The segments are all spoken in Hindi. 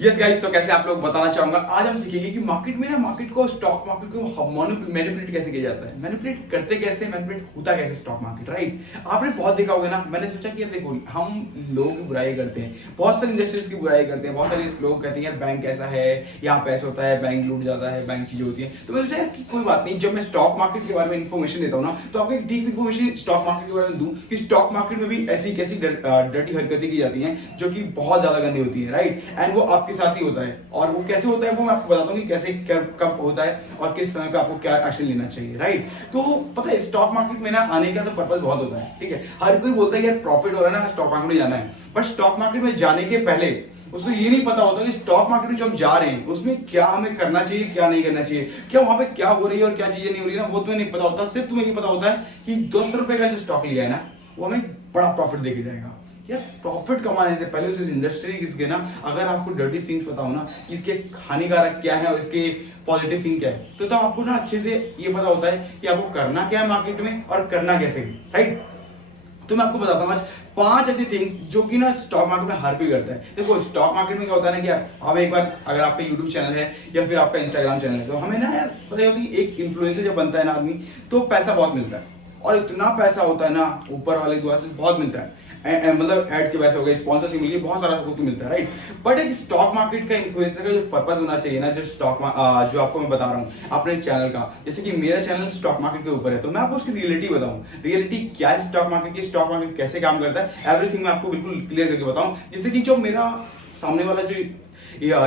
यस गाइस, तो कैसे आप लोग बताना चाहूंगा। आज हम सीखेंगे कि मार्केट में ना स्टॉक मार्केट को मैनिपुलेट कैसे किया जाता है, मैनिपुलेट करते कैसे, मैनिपुलेट होता कैसे स्टॉक मार्केट, राइट। आपने बहुत देखा होगा ना। मैंने सोचा कि यार देखो, हम लोगों की बुराई करते हैं, बहुत सारी इंडस्ट्रीज की बुराई करते हैं, बहुत सारे लोग कहते हैं यार बैंक कैसा है, यहाँ पैसा होता है, बैंक लूट जाता है, बैंक चीजें होती है। तो मैंने सोचा कि कोई बात नहीं, जब मैं स्टॉक मार्केट के बारे में इन्फॉर्मेशन देता हूँ ना, तो आपको एक डीप इन्फॉर्मेशन स्टॉक मार्केट के बारे में दूं कि स्टॉक मार्केट में भी ऐसी कैसी डर्टी हरकतें की जाती हैं जो कि बहुत ज्यादा गंदी होती है, राइट। एंड वो आपके साथ ही होता है, और वो कैसे होता है वो मैं आपको बताता हूँ कि कैसे कब होता है और किस समय पे आपको क्या एक्शन लेना चाहिए, राइट। तो पता है स्टॉक मार्केट में ना आने का तो पर्पस बहुत होता है, ठीक है। हर कोई बोलता है यार प्रॉफिट हो रहा है ना, स्टॉक मार्केट में जाना है। बट स्टॉक मार्केट में जाने के पहले उसको ये नहीं पता होता कि स्टॉक मार्केट में जो हम जा रहे हैं उसमें क्या हमें करना चाहिए, क्या नहीं करना चाहिए, क्या वहां पे क्या हो रही है और क्या चीजें नहीं हो रही है ना, वो तुम्हें नहीं पता होता। सिर्फ तुम्हें ये पता होता है कि 200 रुपए का जो स्टॉक लिया है ना, वो हमें बड़ा प्रॉफिट देके जाएगा। यार प्रॉफिट कमाने से पहले उस इंडस्ट्री किसके ना, अगर आपको डर्टी थिंग्स पता हो ना कि इसके हानिकारक क्या है और इसके पॉजिटिव थिंग क्या है, तो आपको ना अच्छे से ये पता होता है कि आपको करना क्या है मार्केट में और करना कैसे, राइट। तो मैं आपको बताता हूँ आज 5 ऐसी थिंग्स जो कि ना स्टॉक मार्केट में हर कोई करता है। देखो स्टॉक मार्केट में क्या होता है ना कि आप एक बार अगर आपका यूट्यूब चैनल है या फिर आपका इंस्टाग्राम चैनल है, तो हमें ना यार पता है कि एक इन्फ्लुएंसर जब बनता है ना आदमी, तो पैसा बहुत मिलता है, और इतना पैसा होता है ना ऊपर वाले दुआ से बहुत मिलता है। मतलब एड्स के पैसे हो गए, स्पॉन्सरशिप मिल गई, बहुत सारा सबको मिलता है, राइट। बट एक स्टॉक मार्केट का इन्फ्लुएंसर का जो पर्पस होना चाहिए ना, जो जो आपको मैं बता रहा हूँ अपने चैनल का, जैसे कि मेरा चैनल स्टॉक मार्केट के ऊपर है, तो मैं आपको उसकी रियलिटी बताऊं, रियलिटी क्या है स्टॉक मार्केट की, स्टॉक मार्केट कैसे काम करता है, एवरीथिंग मैं आपको बिल्कुल क्लियर करके बताऊं। जिससे कि जो मेरा सामने वाला जो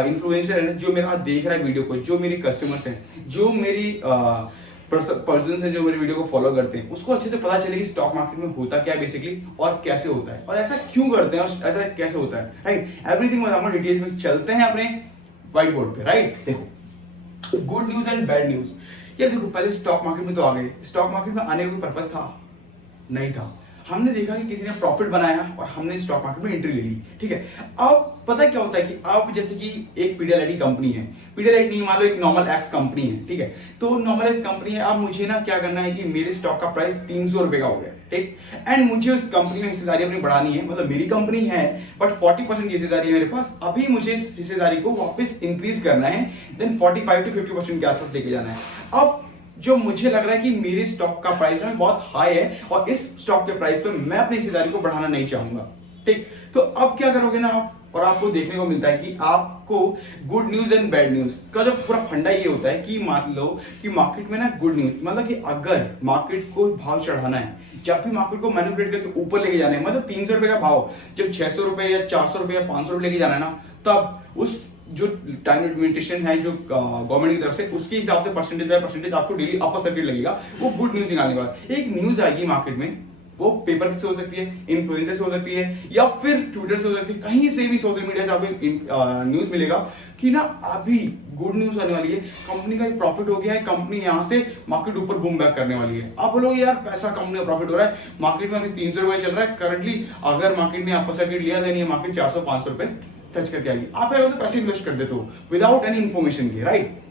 इन्फ्लुएंसर है, जो मेरा देख रहा है वीडियो को, जो मेरे कस्टमर्स हैं, जो मेरी पर्सन है जो मेरे वीडियो को फॉलो करते हैं, उसको अच्छे से पता चले कि स्टॉक मार्केट में होता क्या है बेसिकली, और कैसे होता है, और ऐसा क्यों करते हैं और ऐसा कैसे होता है, राइट। एवरीथिंग बताऊंगा डिटेल्स में। चलते हैं अपने व्हाइट बोर्ड पे, राइट। देखो good news and bad news. यार देखो, पहले स्टॉक मार्केट में तो आ गए, स्टॉक मार्केट में आने का कोई पर्पस था नहीं था। हमने देखा कि किसी ने प्रॉफिट बनाया और हमने स्टॉक मार्केट में एंट्री ले ली, ठीक है। अब पता क्या होता है कि आप जैसे कि एक पीडियालाइट कंपनी है, पीडियालाइट नहीं, मान लो एक नॉर्मल एक्स कंपनी है, ठीक है। तो नॉर्मल एक्स कंपनी है, अब मुझे ना क्या करना है कि मेरे स्टॉक का प्राइस 300 रुपए का हो गया, ठीक। एंड मुझे उस कंपनी में हिस्सेदारी अपनी बढ़ानी है, मतलब मेरी कंपनी है बट 40% की हिस्सेदारी है मेरे पास, अभी मुझे इस हिस्सेदारी को वापस इंक्रीज करना है, देन 45 to 50% के आसपास लेके जाना है। अब जो मुझे लग रहा है कि मेरे स्टॉक का प्राइस में बहुत हाई है और इस स्टॉक के प्राइस पे मैं अपनी हिस्सेदारी को बढ़ाना नहीं चाहूंगा, ठीक। तो अब क्या करोगे ना आप, और आपको देखने को मिलता है कि आपको good news and bad news का जो पूरा फंडा ये होता है कि मान लो कि मार्केट में ना गुड न्यूज मतलब कि अगर मार्केट को भाव चढ़ाना है, जब भी मार्केट को मैनिपुलेट करके ऊपर लेके जाना है, मतलब 300 रुपए का भाव जब 600 रुपए या 400 रुपए या 500 रुपए लेके जाना है ना, तब उस जो टाइम लिमिटेशन है जो गवर्नमेंट की तरफ से, उसके हिसाब से परसेंटेज बाय परसेंटेज आपको डेली अपर सर्किट लगेगा। वो गुड न्यूज निकालने के बाद एक न्यूज आएगी मार्केट में, वो पेपर से हो सकती है, इन्फ्लुएंसर से हो सकती है, या फिर ट्विटर से हो सकती है, कहीं से भी सोशल मीडिया से आपको न्यूज मिलेगा कि ना अभी गुड न्यूज आने वाली है, कंपनी का प्रॉफिट हो गया है, कंपनी यहां से मार्केट ऊपर बूम बैक करने वाली है। आप बोलोगे यार पैसा कंपनी का प्रॉफिट हो रहा है, मार्केट में अभी 300 रुपए चल रहा है करंटली, अगर मार्केट ने अपर सर्किट लिया देन ये मार्केट 400-500 रुपए टच करके आएगी। आप अगर तो पैसे इन्वेस्ट कर देते हो विदाउट एनी इन्फॉर्मेशन के, राइट।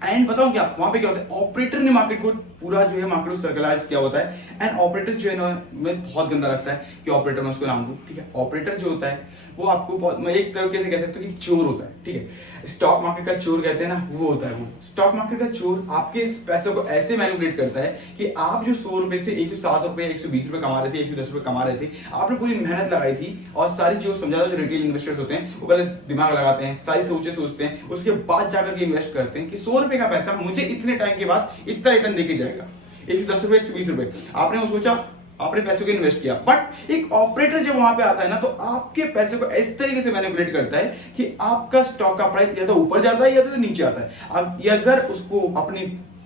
एंड बताओ क्या वहां पे क्या होता है, ऑपरेटर ने मार्केट को पूरा जो है मार्केट को सर्कलाइज किया होता है। एंड ऑपरेटर जो है ना, मैं बहुत गंदा लगता है कि ऑपरेटर में उसको नाम दूं, ठीक है। ऑपरेटर जो होता है वो आपको बहुत, मैं एक तरीके से कह सकता हूँ कि चोर होता है, ठीक है। स्टॉक मार्केट का चोर कहते हैं ना, वो होता है वो स्टॉक मार्केट का चोर। आपके पैसों को ऐसे मैनिपुलेट करता है कि आप जो 100 रुपए से 107 रुपए 120 रुपए कमा रहे थे, 110 रुपए कमा रहे थे, आपने पूरी मेहनत लगाई थी, और सारी जो समझा जो रिटेल इन्वेस्टर्स होते हैं वो पहले दिमाग लगाते हैं, सारी सोचते हैं, उसके बाद जाकर के इन्वेस्ट करते हैं कि 100 रुपए का पैसा मुझे इतने टाइम के बाद इतना रिटर्न देके जाएगा, 110 रुपए 120 रुपए। आपने वो सोचा, आपने पैसों को इन्वेस्ट किया, बट एक ऑपरेटर जब वहां पे आता है ना, तो आपके पैसे को इस तरीके से मैनिपुलेट करता है कि आपका स्टॉक का प्राइस या तो ऊपर जाता है या तो नीचे आता है। अब ये अगर उसको अपनी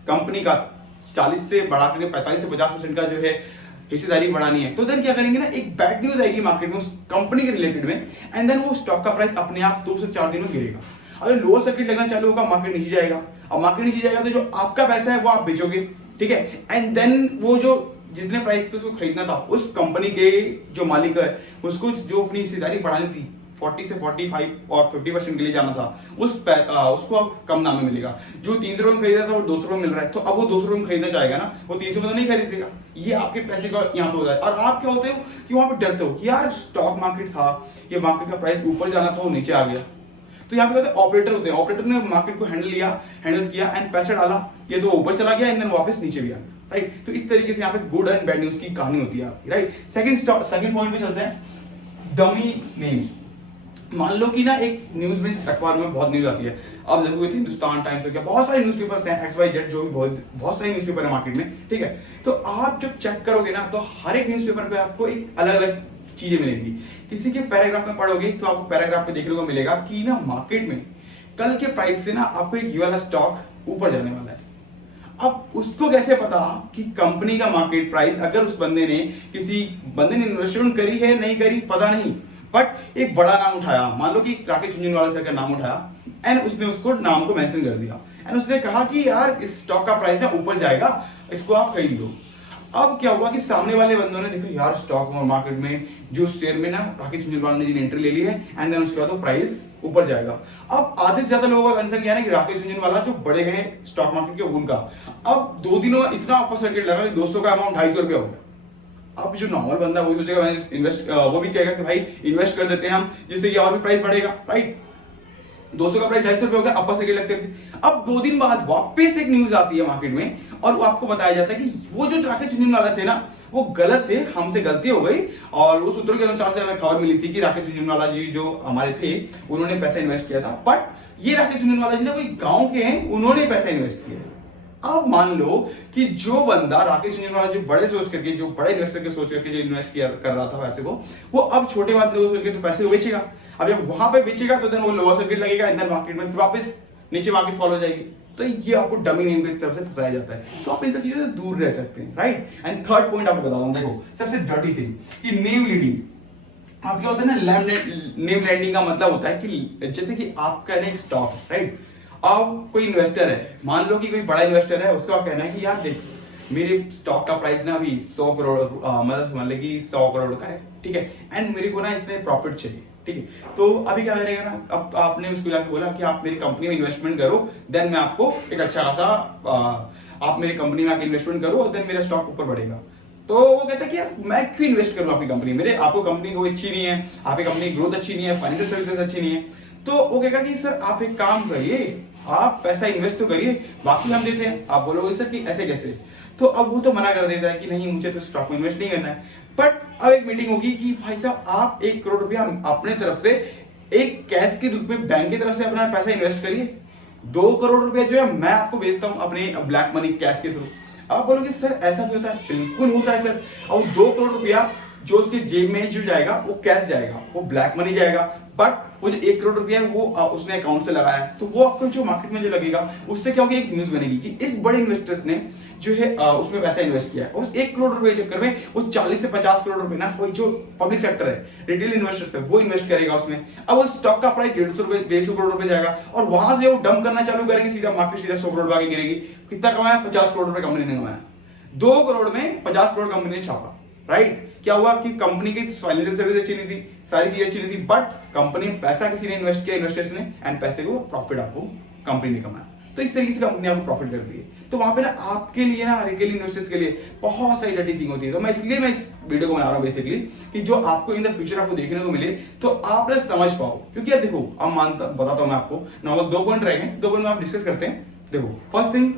कंपनी का 40 से बढ़ा के 45 से 50% का जो है हिस्सेदारी बढ़ानी है, तो देन क्या करेंगे ना, एक बैड न्यूज आएगी मार्केट में उस कंपनी के रिलेटेड में, एंड देन वो स्टॉक का प्राइस अपने आप 2 से 4 दिन में गिरेगा। अगर लोअर सर्किट लगना चालू होगा, मार्केट नीचे जाएगा, और मार्केट नीचे जाएगा तो जो आपका पैसा है वो आप बेचोगे, ठीक है। एंड देन वो जो जितने प्राइस पे उसको खरीदना था, उस कंपनी के जो मालिक है उसको जो अपनी हिस्सेदारी बढ़ानी थी 40 से 45 और 50% के लिए जाना था, उसको अब कम दाम में मिलेगा। जो 300 रुपए में खरीदा था वो 200 रुपए मिल रहा है, तो अब वो 200 रुपए में खरीदना चाहेगा ना, वो 300 रुपए तो नहीं खरीदेगा। ये आपके पैसे का यहाँ पे होता है। और आप क्या होते हो कि वहां पे डरते हो कि यार स्टॉक मार्केट था, ये मार्केट का प्राइस ऊपर जाना था, वो नीचे आ गया, तो यहाँ पे होते हैं ऑपरेटर होते हैं, ऑपरेटर ने मार्केट को हैंडल किया एंड पैसा डाला, ये तो ऊपर चला गया एंड देन वापस नीचे भी आ गया, राइट। तो इस तरीके से यहाँ पे गुड एंड बैड न्यूज की कहानी होती है आपकी, राइट। सेकंड पॉइंट पे चलते हैं, डमी नेम्स। मान लो कि ना एक न्यूज में अखबार में बहुत न्यूज आती है, अब देखोगे तो हिंदुस्तान टाइम्स हो गया, बहुत सारे न्यूज़पेपर्स हैं, XYZ जो भी बहुत सारे न्यूज़पेपर है मार्केट में, ठीक है। तो आप जब चेक करोगे ना तो हर एक न्यूज़पेपर पे आपको एक अलग अलग चीजें मिलेंगी। किसी के पैराग्राफ में पढ़ोगे तो आपको पैराग्राफ पे देखने को मिलेगा कि ना मार्केट में कल के प्राइस से ना आपको एक ये वाला स्टॉक ऊपर जाने वाला है। अब उसको कैसे पता कि कंपनी का मार्केट प्राइस, अगर उस बंदे ने इन्वेस्टमेंट करी है नहीं करी पता नहीं, बट एक बड़ा नाम उठाया, मान लो कि राकेश झुनझुनवाला सर का नाम उठाया एंड उसने उसको नाम को मेंशन कर दिया एंड उसने कहा कि यार इस स्टॉक का प्राइस ना ऊपर जाएगा, इसको आप खरीद लो। अब क्या हुआ कि सामने वाले बंदों ने देखो यार स्टॉक मार्केट में जो शेयर में ना राकेश झुनझुनवाला ने एंट्री ले ली है एंड देन उसके बाद वो प्राइस ऊपर जाएगा। अब आधे से ज्यादा लोगों का आंसर क्या है कि राकेश झुनझुनवाला जो बड़े हैं स्टॉक मार्केट के उनका। अब 2 दिनों में इतना अपर सर्किट लगा कि 200 का अमाउंट 250 रुपया हो गया। अब जो नॉर्मल बंदा वही सोचेगा मैं इन्वेस्ट, वो भी कहेगा कि भाई इन्वेस्ट कर देते हैं हम, जिससे ये और भी प्राइस बढ़ेगा, राइट। 200 का प्राइस 250 रुपये हो गया, अपर सर्किट लगते थे। अब 2 दिन बाद वापस एक न्यूज आती है मार्केट में और वो आपको बताया जाता है कि वो जो राकेश झुनझुनवाला थे ना वो गलत थे, हमसे गलती हो गई। और वो सूत्रों के अनुसार से हमें खबर मिली थी कि राकेश झुनझुनवाला जी जो हमारे थे उन्होंने पैसा इन्वेस्ट किया था, बट ये राकेश झुनझुनवाला जी ना कोई गांव के हैं, उन्होंने पैसा इन्वेस्ट किया। अब मान लो कि जो बंदा राकेश झुनझुनवाला जो बड़े सोच करके, जो बड़े इन्वेस्टर के सोच करके जो इन्वेस्ट कर रहा था पैसे को, वो अब छोटे बात लोग सोच के तो पैसे को बेचेगा। अब जब वहां पे बेचेगा तो देन वो लोअर सर्किट लगेगा एंड देन मार्केट में फिर वापस नीचे मार्केट फॉलो हो जाएगी। तो ये आपको डमी नेम की तरफ से फंसाया जाता है। तो आप इन सब चीजों से दूर रह सकते हैं, राइट। एंड थर्ड पॉइंट आपको बता दूं, देखो सबसे डर्टी थिंग कि नेम लीडिंग। आप क्या होता है ना, नेम लैंडिंग का मतलब होता है कि जैसे कि आपका एक स्टॉक, राइट। अब कोई इन्वेस्टर है, मान लो कि कोई बड़ा इन्वेस्टर है, उसका कहना है कि यार देख मेरे स्टॉक का प्राइस ना अभी 100 करोड़ मतलब मान लो कि 100 करोड़ का है, ठीक है, एंड मेरे को ना इसमें प्रॉफिट चाहिए, ठीक है। तो अभी क्या करेगा ना, अब आपने उसको जाके बोला कि आप मेरी कंपनी में इन्वेस्टमेंट करो, देन मैं आपको एक अच्छा खासा आप मेरी कंपनी में आके इन्वेस्टमेंट करो, देन मेरा स्टॉक ऊपर बढ़ेगा। तो वो कहता है कि यार मैं क्यों इन्वेस्ट करूं आपकी कंपनी में, आपको कंपनी को अच्छी नहीं है, आपकी कंपनी की ग्रोथ अच्छी नहीं है, फाइनेंशियल सर्विसेज अच्छी नहीं है। तो वो कहेगा कि सर आप एक काम करिए, आप पैसा इन्वेस्ट तो करिए, बाकी हम देते हैं। आप बोलोगे सर कि ऐसे कैसे, तो अब वो तो मना कर देता है कि नहीं मुझे तो स्टॉक में इन्वेस्ट नहीं करना है। बट अब एक मीटिंग होगी कि भाई साहब आप 1 करोड़ रुपया अपने तरफ से एक कैश के रूप में बैंक की तरफ से अपना पैसा इन्वेस्ट करिए, 2 करोड़ रुपया जो है मैं आपको भेजता हूं अपने ब्लैक मनी कैश के थ्रू। आप बोलोगे सर ऐसा भी होता है? बिल्कुल होता है सर। और 2 करोड़ रुपया जो उसके जेब में जो जाएगा वो कैश जाएगा, वो ब्लैक मनी जाएगा, बट वो जो 1 करोड़ रुपया है वो उसने अकाउंट से लगाया है, तो वो आपको जो मार्केट में जो लगेगा उससे क्या होगी, एक न्यूज बनेगी कि इस बड़े इन्वेस्टर्स ने जो है उसमें पैसा इन्वेस्ट किया है। उस 1 करोड़ रुपए के चक्कर में वो 40 से 50 करोड़ रुपए ना कोई जो पब्लिक सेक्टर है, रिटेल इन्वेस्टर्स है, वो इन्वेस्ट करेगा उसमें। अब उस स्टॉक का प्राइस 150 करोड़ रुपए जाएगा और वहां से वो डंप करना चालू करेंगे, सीधा मार्केट सीधा 100 करोड़ आगे गिरेगी। कितना कमाया? 50 करोड़ रुपए कंपनी ने कमाया। 2 करोड़ में 50 करोड़ कंपनी ने छापा, राइट। क्या हुआ कि कंपनी की फाइनेंशियल सर्विस अच्छी नहीं थी, सारी चीजें अच्छी नहीं थी, बट कंपनी में पैसा किसी ने इन्वेस्ट किया, इन्वेस्टर्स ने, एंड पैसे को प्रॉफिट आपको कंपनी ने कमाया। तो इस तरीके से कंपनी आपको प्रॉफिट करती है। तो वहां पे ना आपके लिए ना रिटेल इन्वेस्टर्स के लिए बहुत सारी डर्टी थिंग होती है। तो मैं इसलिए इस वीडियो को बना रहा हूँ बेसिकली कि जो आपको इन द फ्यूचर आपको देखने को मिले तो आप ना समझ पाओ। क्योंकि यार देखो अब बताता हूँ मैं आपको, नॉर्मल 2 पॉइंट रह गए, 2 पॉइंट में आप डिस्कस करते हैं। देखो फर्स्ट थिंग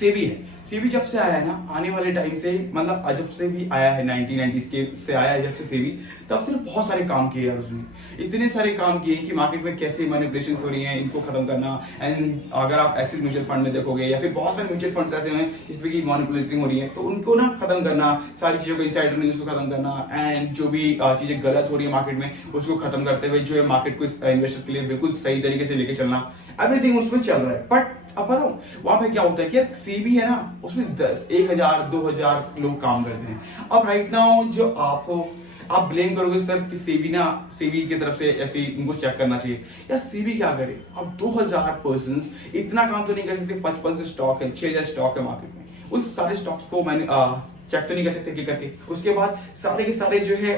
सेबी है। सेबी जब से आया है ना, आने वाले टाइम से, मतलब जब से भी आया है 1990s के से आया है जब से सेबी, तब से बहुत सारे काम किए यार उसने। इतने सारे काम किए कि मार्केट में कैसे मैनिपुलेशन हो रही हैं, इनको खत्म करना। एंड अगर आप एक्सिस म्यूचुअल फंड में देखोगे या फिर बहुत सारे म्यूचुअल फंड्स ऐसे हैं जिसमें कि मैनिपुलेटिंग हो रही है, तो उनको ना खत्म करना, सारी चीजों को इनसाइडर न्यूज़ को खत्म करना, एंड जो भी चीजें गलत हो रही है मार्केट में उसको खत्म करते हुए जो है मार्केट को इन्वेस्टर्स के लिए बिल्कुल सही तरीके से लेके चलना, एवरीथिंग उसमें चल रहा है। बट अब बताओ वहां पे क्या होता है कि यार सेबी है ना, उसमें 1000 2000 लोग काम करते हैं। अब राइट नाउ जो आप ब्लेम करोगे सर कि सेबी की तरफ से ऐसे इनको चेक करना चाहिए, यार सेबी क्या करे? अब 2000 पर्संस इतना काम तो नहीं कर सकते। 55 से स्टॉक है, 6000 स्टॉक है मार्केट में, उस सारे स्टॉक्स को मैंने चेक तो नहीं कर सकते करके। उसके बाद सारे के सारे जो है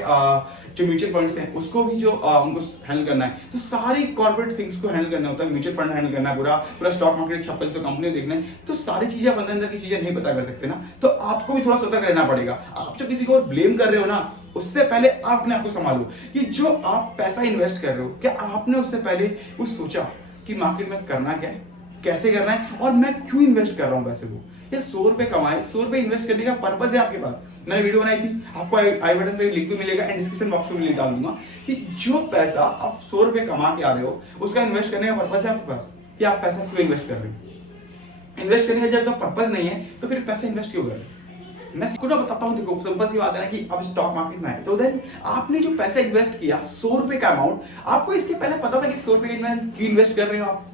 जो म्यूचुअल फंड्स हैं उसको भी जो उनको हैंडल करना है, तो सारी कॉर्पोरेट थिंग्स को हैंडल करना होता है। म्यूचुअल फंड हैंडल करना है, पूरा स्टॉक मार्केट 5600 कंपनी देखना है, तो सारी चीजें आप अंदर की चीजें नहीं पता कर सकते ना, तो आपको भी थोड़ा सतर्क रहना पड़ेगा। आप जब किसी को और ब्लेम कर रहे हो ना, उससे पहले आप अपने आप को संभालो कि जो आप पैसा इन्वेस्ट कर रहे हो, क्या आपने उससे पहले कुछ सोचा कि मार्केट में करना क्या है, कैसे करना है, और मैं क्यों इन्वेस्ट कर रहा हूँ पैसे को। ये 100 रुपए कमाए, 100 रुपए इन्वेस्ट करने का पर्पज है आपके पास। मैंने वीडियो बनाई थी, आपको आई बटन पे लिंक भी मिलेगा एंड डिस्क्रिप्शन बॉक्स में लिंक डाल दूंगा कि जो पैसा आप 100 रुपए कमा के आ रहे हो उसका इन्वेस्ट करने का पर्पज है आपके पास कि आप पैसा क्यों इन्वेस्ट कर रहे हो। इन्वेस्ट करने का जब पर्पज नहीं है तो फिर पैसा इन्वेस्ट क्यों कर रहे हो। मैं आपको ना बताता हूँ, देखो सिंपल सी बात है ना कि अब स्टॉक मार्केट में आए तो देन आपने जो पैसा इन्वेस्ट किया 100 रुपए का अमाउंट, आपको इसके पहले पता था कि 100 रुपए का क्यों इन्वेस्ट कर रहे हो आप,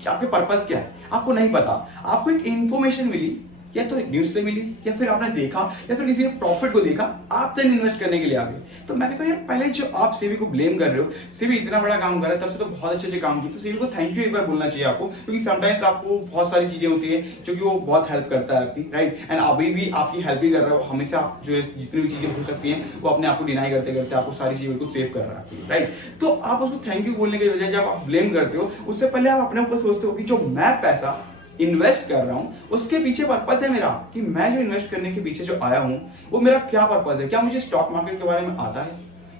कि आपके पर्पस क्या है, आपको नहीं पता। आपको एक इन्फॉर्मेशन मिली, या तो न्यूज से मिली, या फिर आपने देखा, या फिर किसी प्रॉफिट को देखा, आप देन इन्वेस्ट करने के लिए आ गए। तो मैं कहता हूँ यार, पहले जो आप सेबी को ब्लेम कर रहे हो, सेबी इतना बड़ा काम कर रहा है, तब से तो बहुत अच्छे अच्छे काम की, तो सेबी को थैंक यू एक बार बोलना चाहिए आपको, क्योंकि समटाइम्स आपको बहुत सारी चीजें होती है जो कि वो बहुत हेल्प करता है आपकी, राइट। एंड अभी भी आपकी हेल्प ही कर रहा है, हमेशा जो जितनी भी चीजें हो सकती हैं वो अपने आप को डिनाई करते करते आपको सारी चीजें बिल्कुल सेव कर रहा है आपकी, राइट। तो आप उसको थैंक यू बोलने के बजाय जब आप ब्लेम करते हो, उससे पहले आप अपने ऊपर सोचते हो कि जो मैं पैसा इन्वेस्ट कर रहा हूं उसके पीछे पर्पस है मेरा, कि मैं जो इन्वेस्ट करने के पीछे जो आया हूं वो मेरा क्या पर्पस है। क्या मुझे स्टॉक मार्केट के बारे में आता है,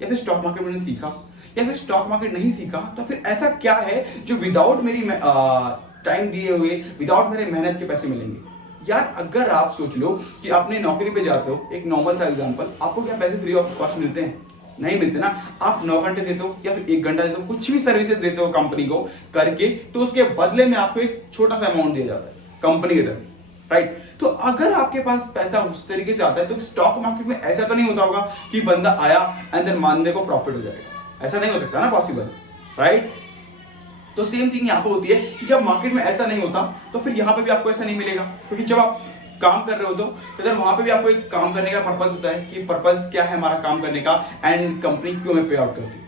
या फिर स्टॉक मार्केट मैंने सीखा, या फिर स्टॉक मार्केट नहीं सीखा, तो फिर ऐसा क्या है जो विदाउट मेरी टाइम दिए हुए, विदाउट मेरे मेहनत के पैसे मिलेंगे। यार अगर आप सोच लो कि अपने नौकरी पे जाते हो, एक नॉर्मल सा एग्जांपल, आपको क्या पैसे फ्री ऑफ कॉस्ट मिलते हैं? नहीं मिलते ना। आप 9 घंटे देते हो या फिर 1 घंटा देते हो, कुछ भी सर्विसेज देते हो कंपनी को करके, तो उसके बदले में आपको एक छोटा सा अमाउंट दिया जाता है कंपनी की तरफ, राइट। तो अगर आपके पास पैसा उस तरीके से आता है तो स्टॉक मार्केट में ऐसा तो नहीं होता होगा कि बंदा आया एंड देन मानने को प्रॉफिट हो जाएगा, ऐसा नहीं हो सकता ना पॉसिबल, राइट। तो सेम थिंग यहाँ पे होती है कि जब मार्केट में ऐसा नहीं होता तो फिर यहाँ पे भी आपको ऐसा नहीं मिलेगा, क्योंकि जब आप काम कर रहे हो तो इधर वहां पे भी आपको एक काम करने का पर्पस होता है कि पर्पस क्या है हमारा काम करने का, एंड कंपनी क्यों हमें पे आउट करती है।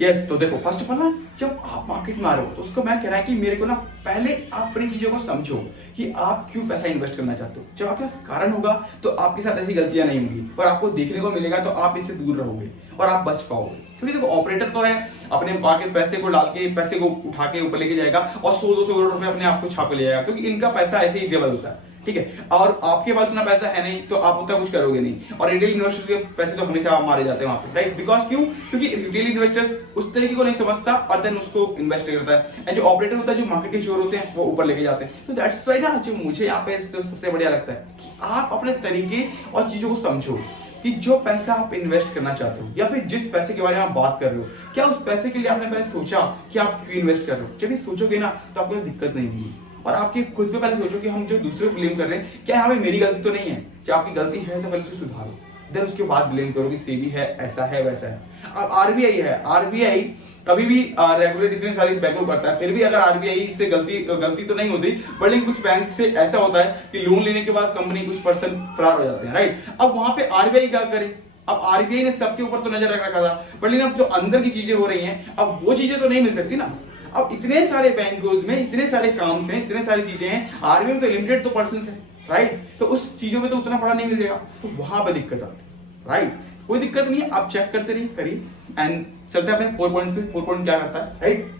यस, तो देखो फर्स्ट ऑफ ऑल ना, जब आप मार्केट में आ रहे हो तो उसको मैं कह रहा है कि मेरे को ना पहले आप अपनी चीजों को समझो कि आप क्यों पैसा इन्वेस्ट करना चाहते हो। जब आपके पास कारण होगा तो आपके साथ ऐसी गलतियां नहीं होंगी और आपको देखने को मिलेगा, तो आप इससे दूर रहोगे और आप बच पाओगे। क्योंकि देखो ऑपरेटर तो है, अपने बाकी पैसे को डाल के पैसे को उठा के ऊपर लेके जाएगा और 100-200 करोड़ रुपए अपने आप को छाप ले जाएगा, क्योंकि इनका पैसा ऐसे ही डेवल होता है, ठीक है। और आपके पास उतना पैसा है नहीं तो आप उतना कुछ करोगे नहीं, और रिटेल इन्वेस्टर्स के पैसे तो हमेशा मारे जाते हैं वहां पे, राइट। बिकॉज क्यों? क्योंकि रिटेल इन्वेस्टर्स उस तरीके को नहीं समझता और देन उसको इन्वेस्ट करता है, एंड जो ऑपरेटर होता है, जो मार्केट के शोर होते हैं, वो ऊपर लेके जाते हैं। तो दैट्स व्हाई ना, जो मुझे यहाँ पे सबसे बढ़िया लगता है कि आप अपने तरीके और चीजों को समझो कि जो पैसा आप इन्वेस्ट करना चाहते हो या फिर जिस पैसे के बारे में आप बात कर रहे हो, क्या उस पैसे के लिए आपने पहले सोचा कि आप क्यों इन्वेस्ट कर रहे हो। जब ये सोचोगे ना तो आपको दिक्कत नहीं होगी। और आपकी खुद पे पहले सोचो कि हम जो दूसरे को ब्लेम कर रहे हैं, क्या यहाँ पे मेरी गलती तो नहीं है। जब आपकी गलती है तो पहले उसे सुधारो, देन उसके बाद ब्लेम करो कि सेबी है, ऐसा है, वैसा है। अब आरबीआई है, आरबीआई कभी भी रेगुलेट इतने सारी बैंकों करता है, फिर भी अगर आरबीआई से गलती तो नहीं होती, बट लेकिन कुछ बैंक से ऐसा होता है कि लोन लेने के बाद कंपनी कुछ पर्सन फरार हो जाते हैं, राइट। अब वहां पे आरबीआई क्या करे? अब आरबीआई ने सबके ऊपर तो नजर रख रखा था, बट लेकिन अब जो अंदर की चीजें हो रही हैं, अब वो चीजें तो नहीं मिल सकती ना। अब इतने सारे बैंकों में इतने सारे काम हैं, इतने सारी चीजें हैं, आरबीआई में तो लिमिटेड तो पर्सन है, राइट। तो उस चीजों में तो उतना बड़ा नहीं मिलेगा, तो वहां पर दिक्कत आती है, राइट। कोई दिक्कत नहीं है, आप चेक करते रहिए, करिए। एंड चलते हैं अपने 4 पॉइंट पे। 4 पॉइंट क्या करता है, राइट।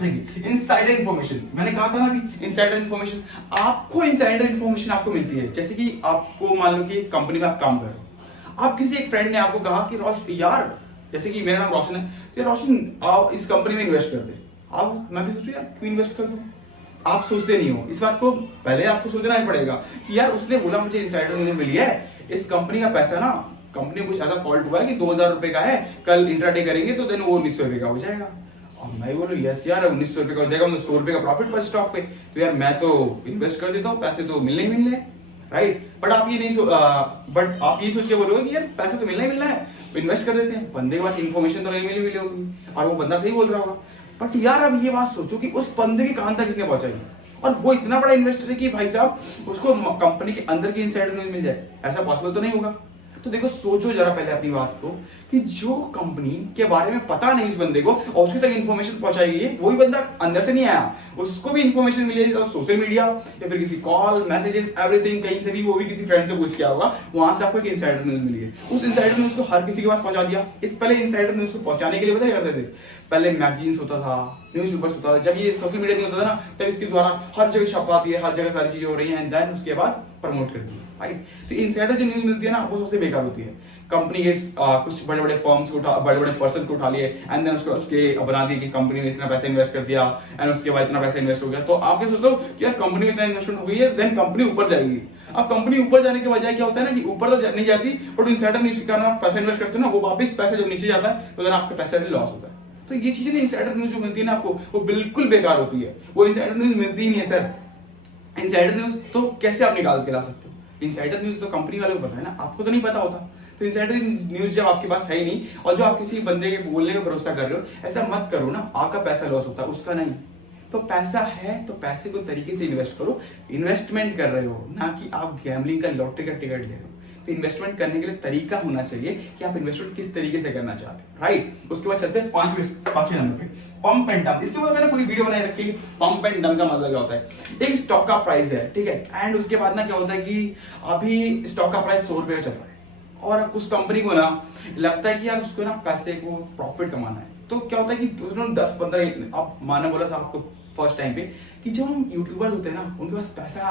देखिए इनसाइडर इन्फॉर्मेशन, मैंने कहा था ना अभी, इनसाइडर इन्फॉर्मेशन। आपको इनसाइडर इन्फॉर्मेशन आपको मिलती है, जैसे कि आपको मान लो कि कंपनी में आप काम कर रहे हो, आप किसी एक फ्रेंड ने आपको कहा कि यार, जैसे कि मेरा नाम रोशन है, तो रोशन आप इस कंपनी में इन्वेस्ट कर दे। अब मैं भी सोचूं यार क्यों इन्वेस्ट कर दूं। आप सोचते नहीं हो इस बात को, पहले आपको सोचना ही पड़ेगा कि यार उसने बोला मुझे इनसाइडर न्यूज़ मिली है, इस कंपनी का पैसा ना, कंपनी कुछ ऐसा फॉल्ट हुआ है कि 2000 रुपए का है, कल इंट्राडे करेंगे तो देन वो 1900 रुपए का हो जाएगा। और मैं बोलूँ यस यार 1900 रुपए का हो जाएगा, मतलब 100 रुपए का प्रॉफिट पर स्टॉक पे, तो यार मैं तो इन्वेस्ट कर देता हूँ, पैसे तो मिलने ही मिलने, राइट। बट आप ये नहीं बट आप ये सोच के बोलोगे कि यार पैसे तो मिलना ही मिलना है, इन्वेस्ट कर देते हैं। बंदे के पास इन्फॉर्मेशन तो नहीं मिली होगी और वो बंदा सही बोल रहा होगा, बट यार अब ये बात सोचो कि उस बंदे के कान तक किसने पहुंचाई, और वो इतना बड़ा इन्वेस्टर है कि भाई साहब उसको कंपनी के अंदर की इनसाइडर न्यूज़ मिल जाए, ऐसा पॉसिबल तो नहीं होगा। तो देखो सोचो जरा पहले अपनी बात को कि जो कंपनी के बारे में पता नहीं उस बंदे को और उसके तक इन्फॉर्मेशन पहुंचाई गई है, वही बंदा अंदर से नहीं आया, उसको भी इन्फॉर्मेशन मिली है तो सोशल मीडिया या फिर किसी कॉल मैसेजेस एवरीथिंग, कहीं से भी, वो भी किसी फ्रेंड से पूछ के होगा, वहां से आपको एक इनसाइडर न्यूज़ मिली है। उस इनसाइडर न्यूज़ को हर किसी के पास पहुंचा दिया। इस पहले इनसाइडर न्यूज़ को पहुंचाने के लिए पता करते थे, पहले मैगजीन्स होता था, न्यूज़पेपर्स होता था। जब ये सोशल मीडिया नहीं होता था ना, तब इसके द्वारा हर जगह छपवाती है, हर जगह सारी चीजें हो रही हैं, एंड देन उसके बाद प्रमोट करती है, राइट। तो इनसाइडर जो न्यूज़ मिलती है ना, वो सबसे बेकार होती है। कंपनी के कुछ बड़े बड़े फर्म्स को बड़े बड़े पर्सन को उठा लिए, एंड देन उसके बना दिए कि कंपनी में इतना पैसा इन्वेस्ट कर दिया, एंड उसके बाद इतना पैसा इन्वेस्ट हो गया। तो आप क्या सोचते हो कि यार कंपनी में इतना इन्वेस्टमेंट हो गई है, देन कंपनी ऊपर जाएगी। अब कंपनी ऊपर जाने के बजाय क्या होता है ना कि ऊपर तो नहीं जाती, बट इनसाइडर न्यूज़ के कारण आप पैसा इन्वेस्ट करते हो ना, वो वापस पैसा जब नीचे जाता है तो देन आपका पैसा भी लॉस होता है। तो ये चीजें ना इनसाइडर न्यूज़ जो मिलती है ना आपको, वो बिल्कुल बेकार होती है। वो इनसाइडर न्यूज़ मिलती ही नहीं है सर। इनसाइडर न्यूज़ तो कैसे आप निकाल के ला सकते हो? इनसाइडर न्यूज़ तो कंपनी वाले को पता है ना, आपको तो नहीं पता होता। तो इनसाइडर न्यूज़ जब आपके पास है ही नहीं, और जो आप किसी बंदे के बोलने का भरोसा कर रहे हो, ऐसा मत करो ना, आपका पैसा लॉस होता है, उसका नहीं। तो पैसा है तो पैसे को तरीके से इन्वेस्ट करो। इन्वेस्टमेंट कर रहे हो, ना कि आप गैम्बलिंग का लॉटरी का टिकट ले रहे हो। तो इन्वेस्टमेंट करने के लिए तरीका होना चाहिए कि आप इन्वेस्टमेंट किस तरीके से करना चाहते हैं, राइट। उसके बाद चलते हैं पांचवें नंबर पे, पंप एंड डंप। इसके बाद मैंने पूरी वीडियो बनाई रखी है। पंप एंड डंप का मतलब क्या होता है? एक स्टॉक का प्राइस है, ठीक है, एंड उसके बाद ना क्या होता है कि अभी स्टॉक का प्राइस 100 रुपये का चल रहा है, और उस कंपनी को ना लगता है कि यार उसको ना पैसे को प्रॉफिट कमाना है। तो क्या होता है कि उन्होंने 10-15, आप माना बोला था आपको फर्स्ट टाइम पे कि जब हम यूट्यूबर होते हैं ना, उनके पास पैसा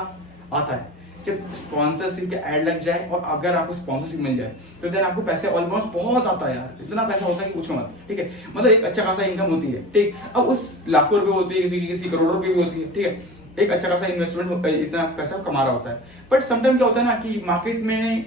आता है जब स्पॉन्सरशिप का ऐड लग जाए, और अगर आपको स्पॉन्सरशिप मिल जाए तो देन आपको पैसे ऑलमोस्ट बहुत आता है यार, इतना पैसा होता है कि पूछो मत, ठीक है। मतलब एक अच्छा खासा इनकम होती है, ठीक। अब उस लाखों रुपए होती है, किसी करोड़ों रुपए भी होती है, ठीक है। एक अच्छा खासा इन्वेस्टमेंट इतना पैसा कमा रहा होता है। बट समटाइम क्या होता है ना कि मार्केट में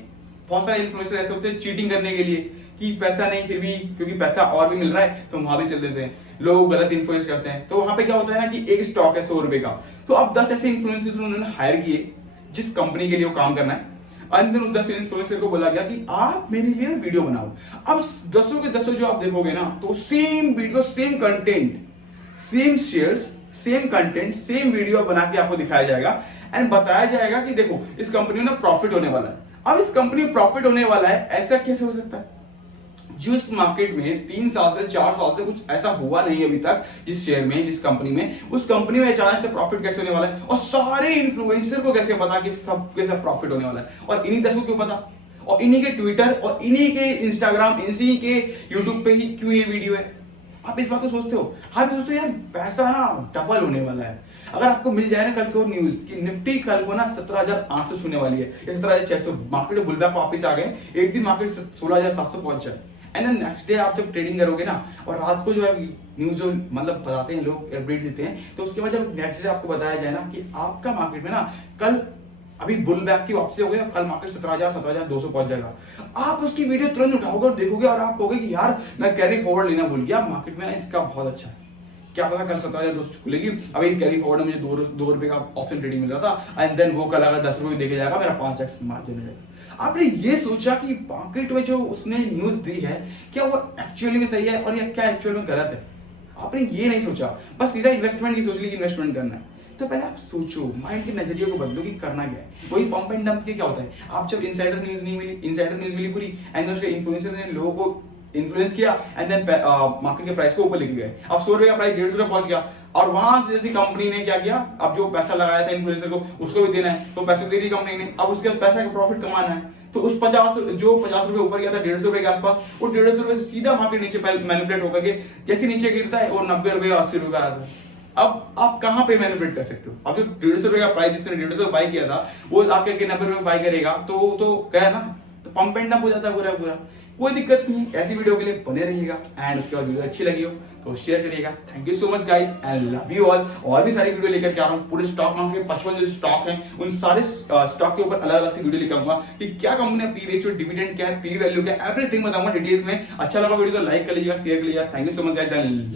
बहुत सारे इन्फ्लुएंसर ऐसे होते हैं चीटिंग करने के लिए कि पैसा नहीं, फिर भी क्योंकि पैसा और भी मिल रहा है तो वहां भी चल देते हैं, लोग गलत इन्फ्लुएंस करते हैं। तो वहां पे क्या होता है ना कि एक स्टॉक है 100 रुपए का, तो अब 10 ऐसे इन्फ्लुएंसर्स उन्होंने हायर किए जिस कंपनी के लिए वो काम करना है। अंदर उस 10 इन्फ्लुएंसर को बोला गया कि आप मेरे लिए ना वीडियो बनाओ। अब 10 के 10 जो आप देखोगे ना, तो same video, same content, same shares, same content, same video बना के आपको दिखाया जाएगा, एंड बताया जाएगा कि देखो इस कंपनी में ना प्रॉफिट होने वाला है। अब इस कंपनी में प्रॉफिट होने वाला है, ऐसा कैसे हो सकता है? जिस मार्केट में 3 साल से 4 साल से कुछ ऐसा हुआ नहीं अभी तक, जिस शेयर में, जिस कंपनी में, उस कंपनी में अचानक से प्रॉफिट कैसे होने वाला है? और सारे इन्फ्लुएंसर को कैसे पता कि सबके सब प्रॉफिट होने वाला है? और इन्हीं 10 को क्यों पता? और इन्हीं के ट्विटर और इन्हीं के इंस्टाग्राम, इन्हीं के यूट्यूब पे ही क्यों ये वीडियो है? आप इस बात को सोचते हो? हाँ सोचते हो यार पैसा ना डबल होने वाला है। अगर आपको मिल जाए ना कल को न्यूज कि निफ्टी कल को ना 17,800 छूने वाली है या 17,600, मार्केट में बुलबैक वापस आ गए, एक दिन मार्केट 16,700 पहुंच जाए, एंड देन नेक्स्ट डे आप जब ट्रेडिंग करोगे ना, और रात को जो है न्यूज जो मतलब बताते हैं लोग, अपडेट देते हैं, तो उसके बाद जब नेक्स्ट डे आपको बताया जाए ना कि आपका मार्केट में ना कल अभी बुल बैक की वापसी हो गई, कल मार्केट 17,200 पहुंच जाएगा, आप उसकी वीडियो तुरंत उठाओगे और देखोगे, और आप कहोगे कि यार मैं कैरी फॉरवर्ड लेना भूल गया, मार्केट में ना इसका बहुत अच्छा है, क्या पता कल 17,200 खुलेगी, अभी कैरी फॉरवर्ड में मुझे 2 रुपए का ऑप्शन ट्रेडिंग मिल रहा था, एंड देन वो कल अगर 10 रुपए देके जाएगा, मेरा 5x मार्जिन हो जाएगा। आपने ये सोचा कि मार्केट में जो उसने न्यूज दी है क्या वो एक्चुअली में सही है और या क्या एक्चुअल में गलत है? आपने ये नहीं सोचा, बस सीधा इन्वेस्टमेंट की सोच ली कि इन्वेस्टमेंट करना है। तो पहले आप सोचो, माइंड के नजरिए को बदलो कि करना क्या है। वही पंप एंड डंप के क्या होता है, आप जब इनसाइडर न्यूज मिली पूरी, एंड उसके इन्फ्लुएंसर ने लोगों को इन्फ्लुएंस किया, एंड देन मार्केट के प्राइस को ऊपर लेके गए, अब 100 रुपए का प्राइस 150 रुपए पहुंच गया, और वहां से जैसी कंपनी ने क्या किया, अब जो पैसा लगाया था इन्फ्लुएंसर को उसको भी देना है, तो पैसे दे दी कंपनी ने, अब उसके बाद पैसा का प्रॉफिट कमाना है, तो उस 50 रुपए ऊपर गया था 150 रुपए के आसपास, वो 150 रुपए से सीधा मार्केट नीचे मैनिपुलेट होकर के जैसे नीचे गिरता है वो 90 रुपए 80 रुपए आता है। अब आप कहां पे मैनिपुलेट कर सकते हो? अब जो 150 रुपए का प्राइस जिसने 150 रुपए बाई किया था वो आकर के 90 रुपए बाई करेगा, तो गया ना, तो पंप एंड डंप हो जाता है पूरा। कोई दिक्कत नहीं, ऐसी वीडियो के लिए बने रहिएगा, एंड उसके बाद वीडियो अच्छी लगी हो तो शेयर करिएगा। Thank you so much guys and love you all. और भी सारी वीडियो लेकर के आ रहा हूँ, पूरे स्टॉक मार्केट के 55 जो स्टॉक हैं उन सारे स्टॉक के ऊपर अलग अलग से वीडियो लेकर आऊंगा कि क्या कंपनी है, पी रेशियो, डिविडेंड क्या है, पी वैल्यू क्या है, एवरीथिंग बताऊंगा डिटेल्स में। अच्छा लगा वीडियो तो लाइक कर लीजिएगा, शेयर कर लीजिएगा। Thank you so much guys and